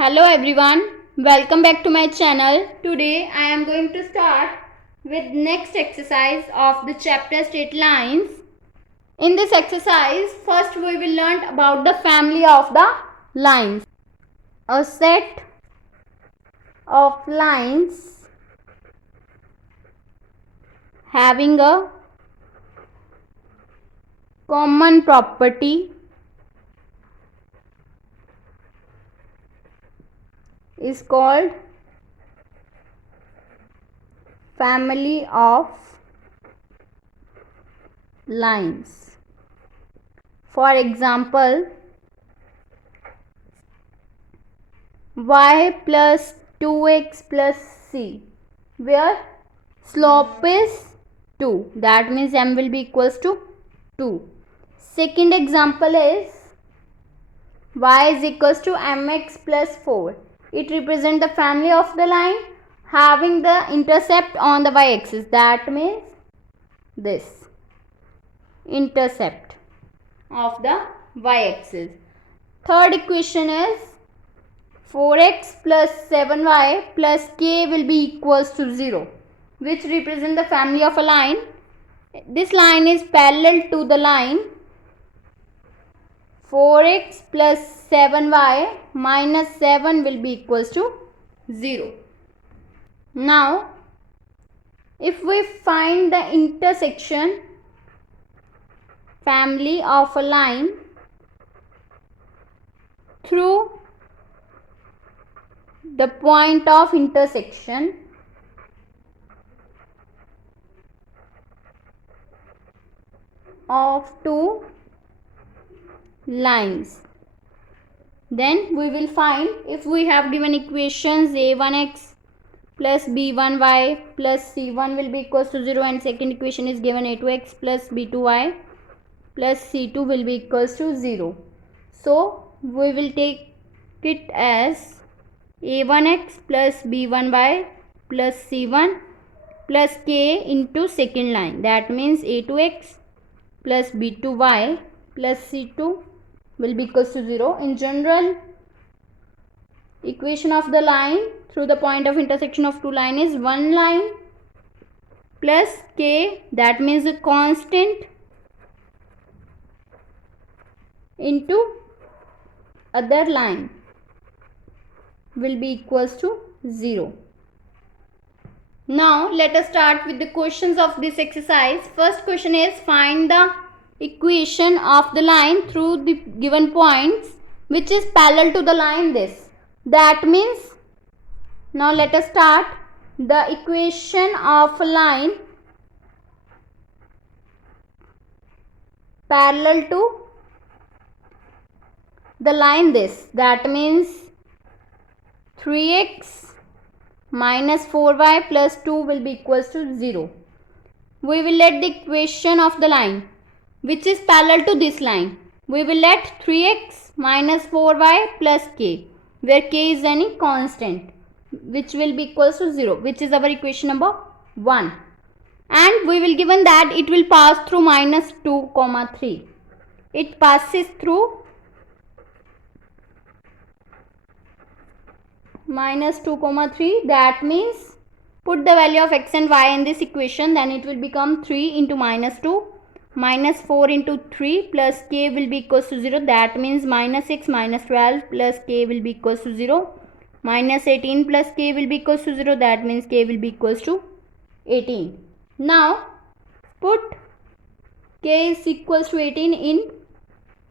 Hello everyone, welcome back to my channel. Today I am going to start with next exercise of the chapter straight lines. In this exercise, first we will learn about the family of the lines. A set of lines having a common property is called family of lines. For example, y plus 2x plus c, where slope is 2, that means m will be equals to 2. Second example is y is equals to mx plus 4. It represents the family of the line having the intercept on the y-axis, that means this intercept of the y-axis. Third equation is 4x plus 7y plus k will be equals to 0, which represent the family of a line. This line is parallel to the line 4x plus 7y minus 7 will be equals to 0. Now, if we find the intersection family of a line through the point of intersection of two lines, then we will find, if we have given equations a1x plus b1y plus c1 will be equals to 0, and second equation is given a2x plus b2y plus c2 will be equals to 0. So we will take it as a1x plus b1y plus c1 plus k into second line, that means a2x plus b2y plus c2 will be equals to 0. In general, equation of the line through the point of intersection of two line is one line plus k, that means a constant, into other line will be equals to 0. Now let us start with the questions of this exercise. First question is, find the equation of the line through the given points which is parallel to the line this. That means, now let us start the equation of a line parallel to the line this, that means 3x minus 4y plus 2 will be equals to 0. We will let the equation of the line which is parallel to this line, we will let 3x minus 4y plus k, where k is any constant, which will be equals to 0, which is our equation number 1. And we will given that it will pass through minus 2 comma 3. It passes through minus 2 comma 3, that means put the value of x and y in this equation, then it will become 3 into minus 2 minus 4 into 3 plus k will be equals to 0, that means minus 6 minus 12 plus k will be equals to 0, minus 18 plus k will be equals to 0, that means k will be equals to 18. Now put k is equals to 18 in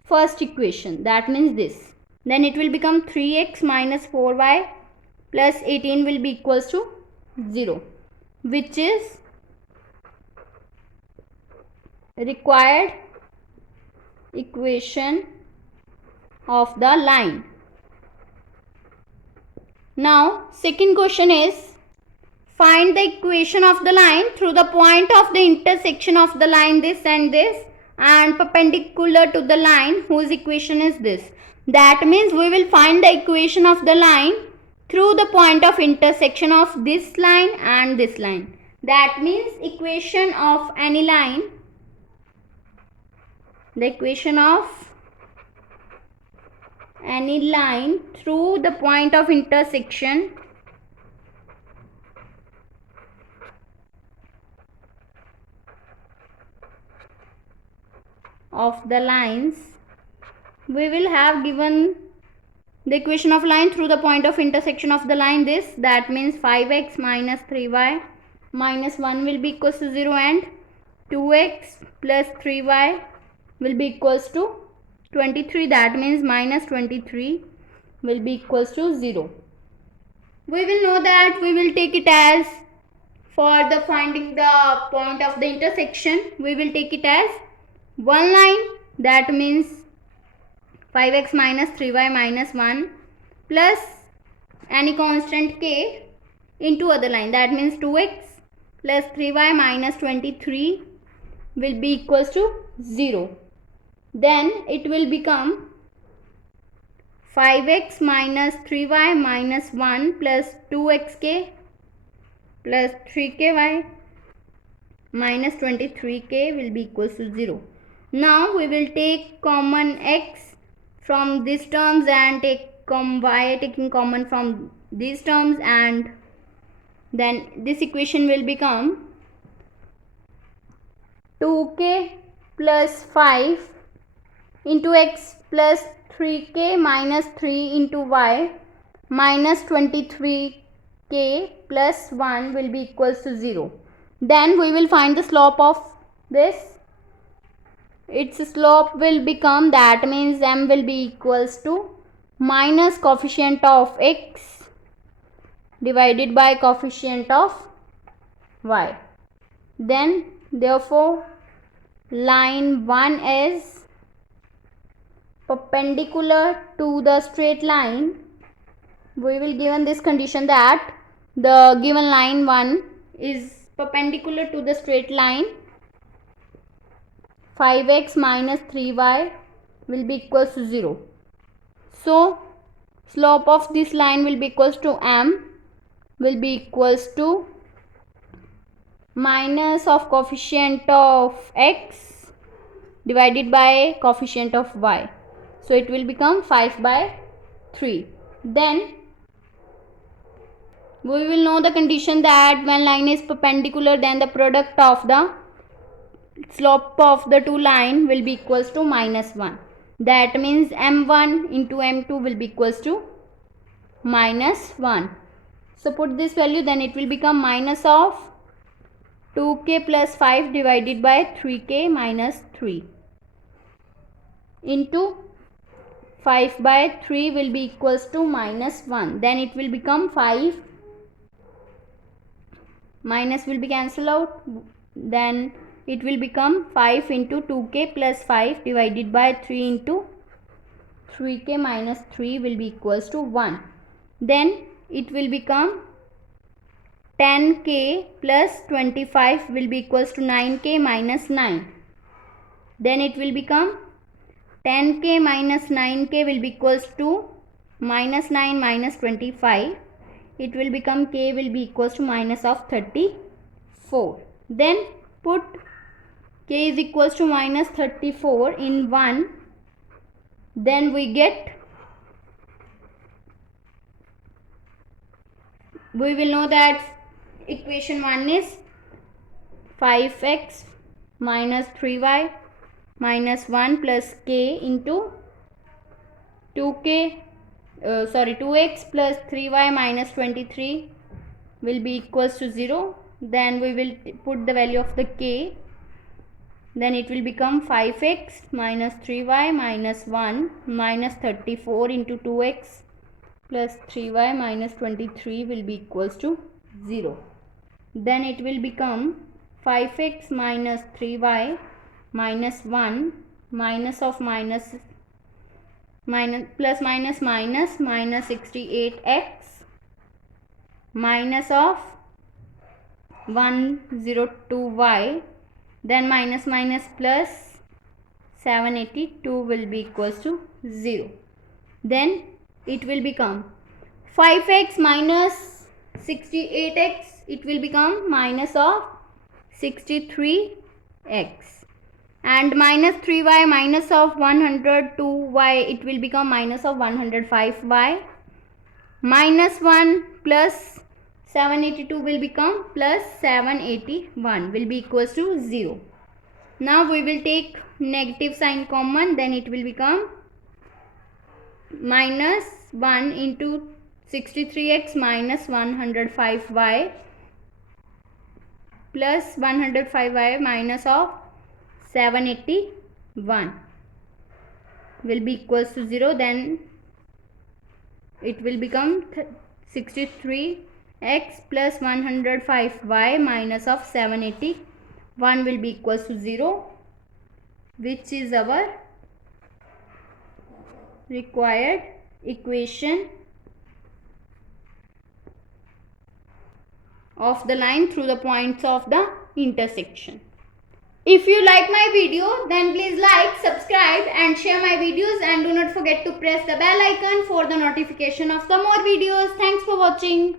first equation, that means this, then it will become 3x minus 4y plus 18 will be equals to 0, which is required equation of the line. Now second question is, find the equation of the line through the point of the intersection of the line this and this and perpendicular to the line whose equation is this. That means we will find the equation of the line through the point of intersection of this line and this line. That means equation of any line, the equation of any line through the point of intersection of the lines, we will have given the equation of line through the point of intersection of the line this, that means 5x minus 3y minus 1 will be equals to 0 and 2x plus 3y will be equals to 23, that means minus 23 will be equals to 0. We will know that we will take it as, for the finding the point of the intersection, we will take it as one line, that means 5x minus 3y minus 1 plus any constant k into other line, that means 2x plus 3y minus 23 will be equals to 0. Then it will become 5x minus 3y minus 1 plus 2xk plus 3ky minus 23k will be equals to 0. Now we will take common x from these terms and take y taking common from these terms, and then this equation will become 2k plus 5 into x plus 3k minus 3 into y minus 23k plus 1 will be equals to 0. Then we will find the slope of this. Its slope will become, that means m will be equals to minus coefficient of x divided by coefficient of y. Then therefore line 1 is perpendicular to the straight line. We will given this condition that the given line 1 is perpendicular to the straight line 5x minus 3y will be equals to 0. So slope of this line will be equals to m will be equals to minus of coefficient of x divided by coefficient of y. So it will become 5 by 3. Then we will know the condition that when line is perpendicular, then the product of the slope of the two line will be equals to minus 1. That means m1 into m2 will be equals to minus 1. So put this value, then it will become minus of 2k plus 5 divided by 3k minus 3 into 5 by 3 will be equals to minus 1. Then it will become 5, minus will be cancelled out, then it will become 5 into 2k plus 5 divided by 3 into 3k minus 3 will be equals to 1. Then it will become 10k plus 25 will be equals to 9k minus 9. Then it will become 10k minus 9k will be equals to minus 9 minus 25. It will become k will be equals to minus of 34. Then put k is equals to minus 34 in 1. Then we will know that equation 1 is 5x minus 3y minus 1 plus k into 2x plus 3y minus 23 will be equals to 0. Then we will put the value of the k. Then it will become 5x minus 3y minus 1 minus 34 into 2x plus 3y minus 23 will be equals to 0. Then it will become 5x minus 3y minus 1 minus of minus plus minus minus minus 68x minus of 102y, then minus minus plus 782 will be equals to 0. Then it will become 5x minus 68x, it will become minus of 63x. and minus 3y minus of 102y, it will become minus of 105y. Minus 1 plus 782 will become plus 781 will be equals to 0. Now we will take negative sign common, then it will become minus 1 into 63x minus 105y plus 105y minus of 781 will be equals to 0. Then it will become 63x plus 105y minus of 781 will be equals to 0, which is our required equation of the line through the points of the intersection. If you like my video, then please like, subscribe and share my videos, and do not forget to press the bell icon for the notification of the more videos. Thanks for watching.